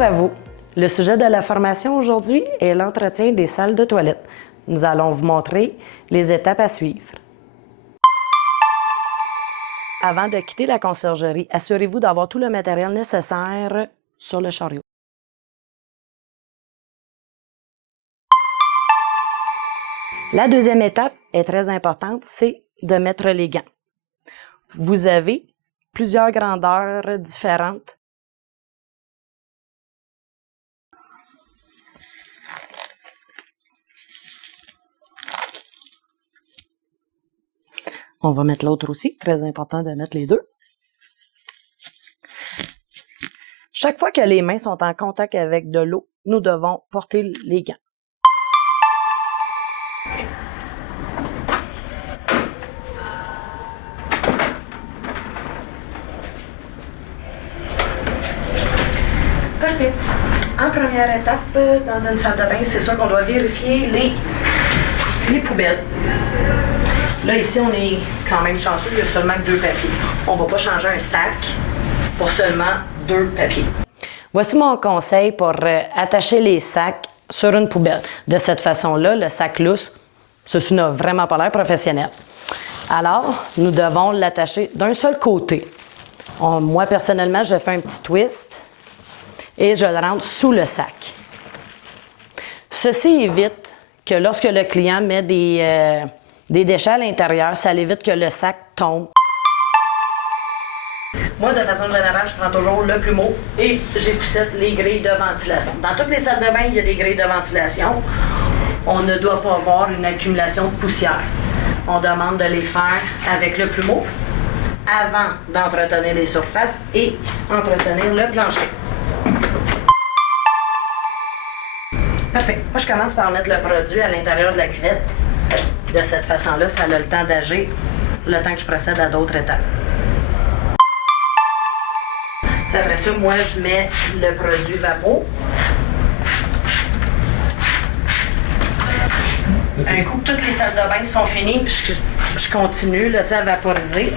Bonjour à vous. Le sujet de la formation aujourd'hui est l'entretien des salles de toilette. Nous allons vous montrer les étapes à suivre. Avant de quitter la conciergerie, assurez-vous d'avoir tout le matériel nécessaire sur le chariot. La deuxième étape est très importante, c'est de mettre les gants. Vous avez plusieurs grandeurs différentes. On va mettre l'autre aussi, très important de mettre les deux. Chaque fois que les mains sont en contact avec de l'eau, nous devons porter les gants. Parfait. En première étape, dans une salle de bain, c'est sûr qu'on doit vérifier les poubelles. Là, ici, on est quand même chanceux, il y a seulement que 2 papiers. On ne va pas changer un sac pour seulement 2 papiers. Voici mon conseil pour attacher les sacs sur une poubelle. De cette façon-là, le sac lousse, ceci n'a vraiment pas l'air professionnel. Alors, nous devons l'attacher d'un seul côté. Moi, personnellement, je fais un petit twist et je le rentre sous le sac. Ceci évite que lorsque le client met des déchets à l'intérieur, ça évite que le sac tombe. Moi, de façon générale, je prends toujours le plumeau et j'époussette les grilles de ventilation. Dans toutes les salles de bain, il y a des grilles de ventilation. On ne doit pas avoir une accumulation de poussière. On demande de les faire avec le plumeau avant d'entretenir les surfaces et entretenir le plancher. Parfait. Moi, je commence par mettre le produit à l'intérieur de la cuvette. De cette façon-là, ça a le temps d'agir le temps que je procède à d'autres étapes. Après ça, moi, je mets le produit Vapo. Un coup que toutes les salles de bain sont finies, je continue là, à vaporiser.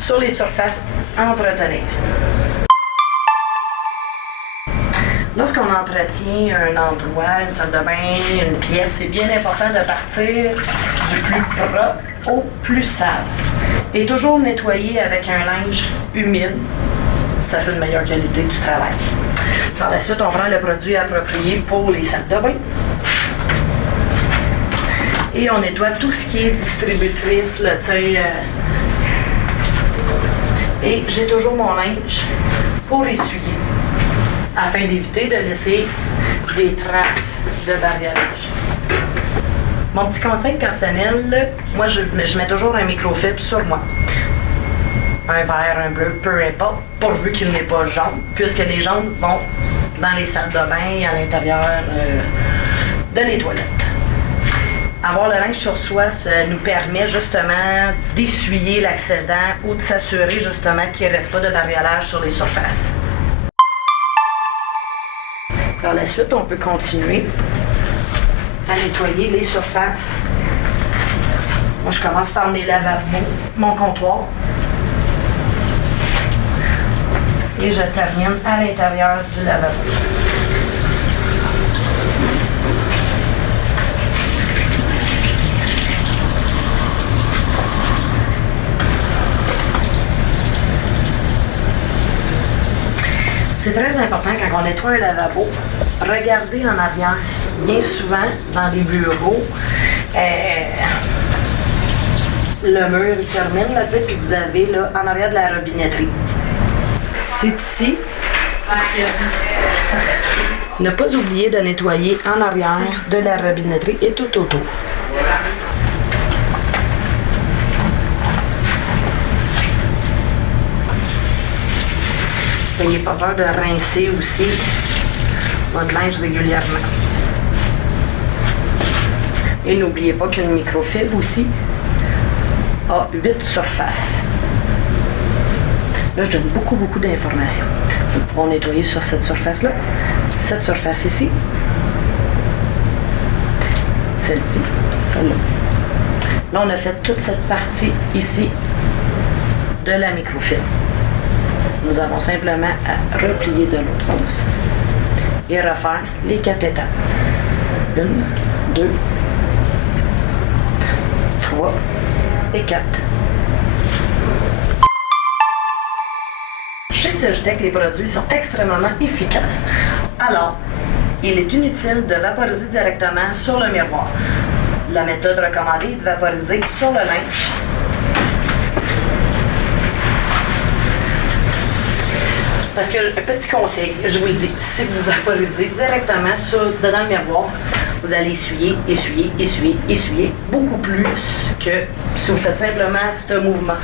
Sur les surfaces à entretenir. Lorsqu'on entretient un endroit, une salle de bain, une pièce, c'est bien important de partir du plus propre au plus sale. Et toujours nettoyer avec un linge humide, ça fait une meilleure qualité du travail. Par la suite, on prend le produit approprié pour les salles de bain. Et on nettoie tout ce qui est distributrice, là, et j'ai toujours mon linge pour essuyer, afin d'éviter de laisser des traces de bariolage. Mon petit conseil personnel, moi je mets toujours un microfibre sur moi. Un vert, un bleu, peu importe, pourvu qu'il n'est pas jaune, puisque les jaunes vont dans les salles de bain et à l'intérieur de les toilettes. Avoir le linge sur soi, ça nous permet justement d'essuyer l'accident ou de s'assurer justement qu'il ne reste pas de bariolage sur les surfaces. Par la suite, on peut continuer à nettoyer les surfaces. Moi, je commence par mes lavabos, mon comptoir. Et je termine à l'intérieur du lavabo. C'est très important quand on nettoie un lavabo, regardez en arrière. Bien souvent, dans les bureaux, le mur il termine, là, puis vous avez là, en arrière de la robinetterie. C'est ici. Ne pas oublier de nettoyer en arrière de la robinetterie et tout autour. N'ayez pas peur de rincer aussi votre linge régulièrement. Et n'oubliez pas qu'une microfibre aussi a 8 surfaces. Là, je donne beaucoup d'informations. Nous pouvons nettoyer sur cette surface-là, cette surface ici, celle-ci, celle-là. Là, on a fait toute cette partie ici de la microfibre. Nous avons simplement à replier de l'autre sens et refaire les 4 étapes. 1, 2, 3 et 4. Chez Sogitech, les produits sont extrêmement efficaces. Alors, il est inutile de vaporiser directement sur le miroir. La méthode recommandée est de vaporiser sur le linge. Parce que, un petit conseil, je vous le dis, si vous vaporisez directement dedans le miroir, vous allez essuyer, essuyer, essuyer, essuyer beaucoup plus que si vous faites simplement ce mouvement,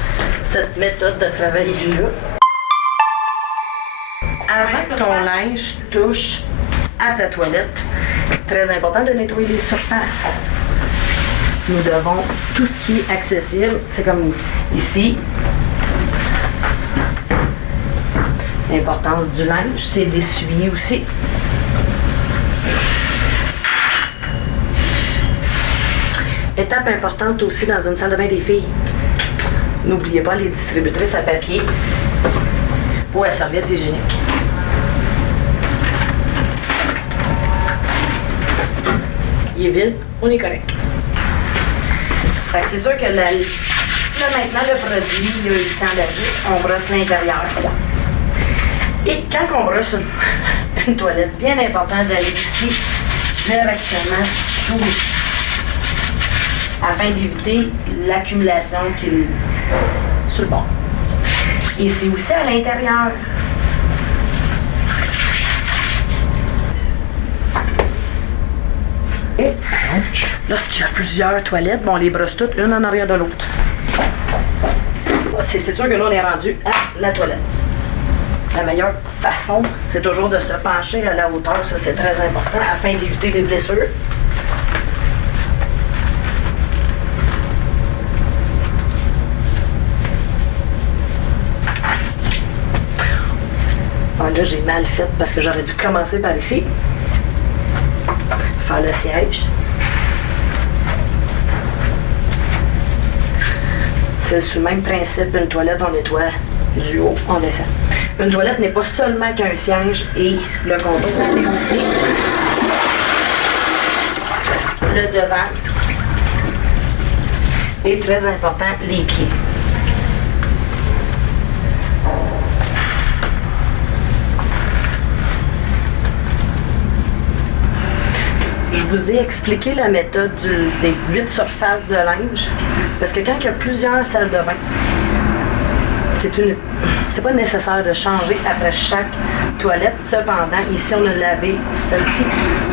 cette méthode de travail-là. Avant que ton linge touche à ta toilette, très important de nettoyer les surfaces. Nous devons tout ce qui est accessible, c'est comme ici. L'importance du linge, c'est d'essuyer aussi. Étape importante aussi dans une salle de bain des filles. N'oubliez pas les distributrices à papier ou à serviettes hygiéniques. Il est vide, on est correct. C'est sûr que là, maintenant, le produit, il a eu le temps d'agir. On brosse l'intérieur. Et quand on brosse une toilette, bien important d'aller ici directement sous, afin d'éviter l'accumulation qui est sur le bord. Et c'est aussi à l'intérieur. Et lorsqu'il y a plusieurs toilettes, on les brosse toutes l'une en arrière de l'autre. C'est sûr que là, on est rendu à la toilette. La meilleure façon, c'est toujours de se pencher à la hauteur. Ça, c'est très important afin d'éviter les blessures. Ah, là, j'ai mal fait parce que j'aurais dû commencer par ici. Faire le siège. C'est sous le même principe, une toilette, on nettoie du haut, on descend. Une toilette n'est pas seulement qu'un siège et le contour, c'est aussi le devant. Et très important, les pieds. Je vous ai expliqué la méthode des 8 surfaces de linge. Parce que quand il y a plusieurs salles de bain, c'est pas nécessaire de changer après chaque toilette. Cependant, ici, on a lavé celle-ci.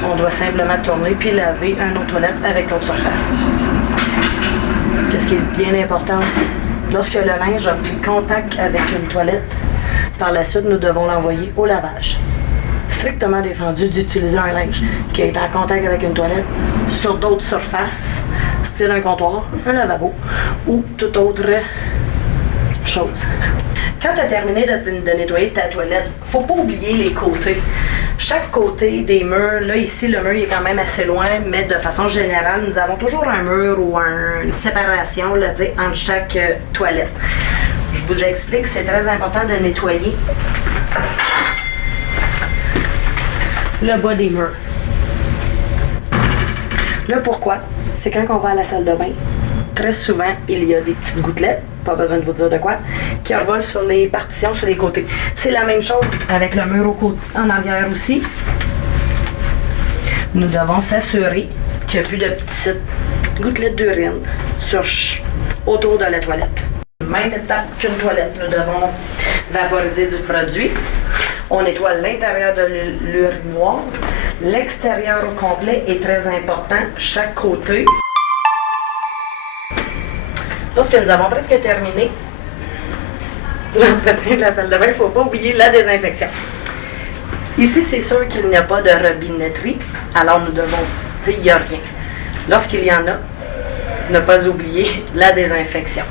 On doit simplement tourner puis laver une autre toilette avec l'autre surface. Qu'est-ce qui est bien important aussi? Lorsque le linge a pris contact avec une toilette, par la suite, nous devons l'envoyer au lavage. Strictement défendu d'utiliser un linge qui est en contact avec une toilette sur d'autres surfaces, style un comptoir, un lavabo ou toute autre chose. Quand tu as terminé de nettoyer ta toilette, faut pas oublier les côtés. Chaque côté des murs, là ici le mur est quand même assez loin, mais de façon générale, nous avons toujours un mur ou une séparation là, entre chaque toilette. Je vous explique, c'est très important de nettoyer le bas des murs. Là, pourquoi? C'est quand on va à la salle de bain, très souvent, il y a des petites gouttelettes, pas besoin de vous dire de quoi, qui revolent sur les partitions, sur les côtés. C'est la même chose avec le mur en arrière aussi. Nous devons s'assurer qu'il n'y a plus de petites gouttelettes d'urine autour de la toilette. Même étape qu'une toilette, nous devons vaporiser du produit. On nettoie l'intérieur de l'urinoir. L'extérieur au complet est très important, chaque côté. Lorsque nous avons presque terminé l'entretien de la salle de bain, il ne faut pas oublier la désinfection. Ici, c'est sûr qu'il n'y a pas de robinetterie, alors nous devons, il n'y a rien. Lorsqu'il y en a, ne pas oublier la désinfection.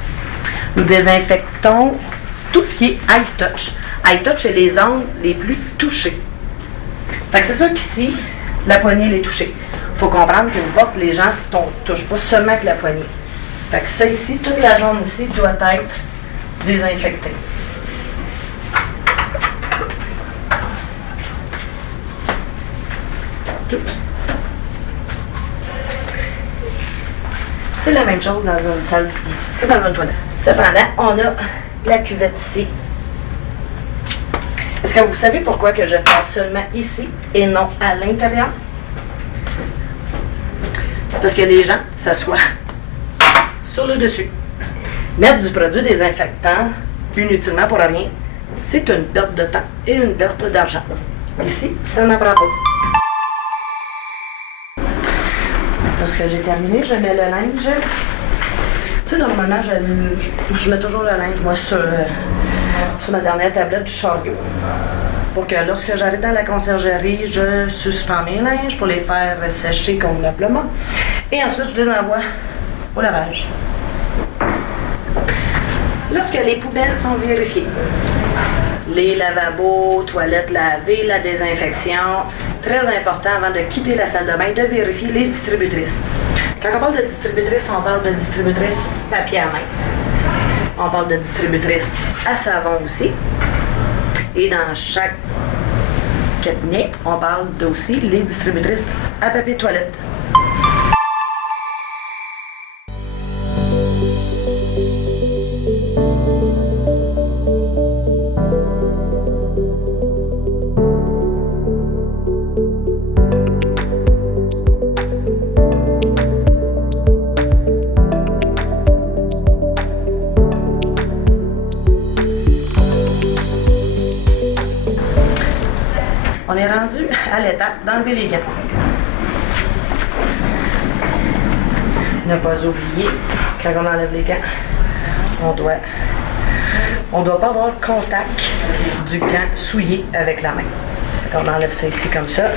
Nous désinfectons tout ce qui est high touch. High touch, c'est les angles les plus touchés. Fait que c'est sûr qu'ici, la poignée elle est touchée. Il faut comprendre qu'une porte, les gens ne touchent pas seulement que la poignée. Fait que ça ici, toute la zone ici doit être désinfecter. Oups. C'est la même chose dans une salle, c'est dans une toilette. Cependant, on a la cuvette ici. Est-ce que vous savez pourquoi que je passe seulement ici et non à l'intérieur? C'est parce que les gens s'assoient sur le dessus. Mettre du produit désinfectant inutilement pour rien, c'est une perte de temps et une perte d'argent. Ici, ça n'en prend pas. Lorsque j'ai terminé, je mets le linge. Tu sais, normalement, je mets toujours le linge, moi, sur ma dernière tablette du chariot. Pour que lorsque j'arrive dans la conciergerie, je suspends mes linges pour les faire sécher convenablement. Et ensuite, je les envoie au lavage. Lorsque les poubelles sont vérifiées, les lavabos, toilettes lavées, la désinfection, très important avant de quitter la salle de bain, de vérifier les distributrices. Quand on parle de distributrice, on parle de distributrice papier à main. On parle de distributrice à savon aussi. Et dans chaque cabinet, on parle aussi les distributrices à papier de toilette. On est rendu à l'étape d'enlever les gants. Ne pas oublier, quand on enlève les gants, on doit pas avoir contact du gant souillé avec la main. On enlève ça ici comme ça.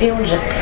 Et on le jette.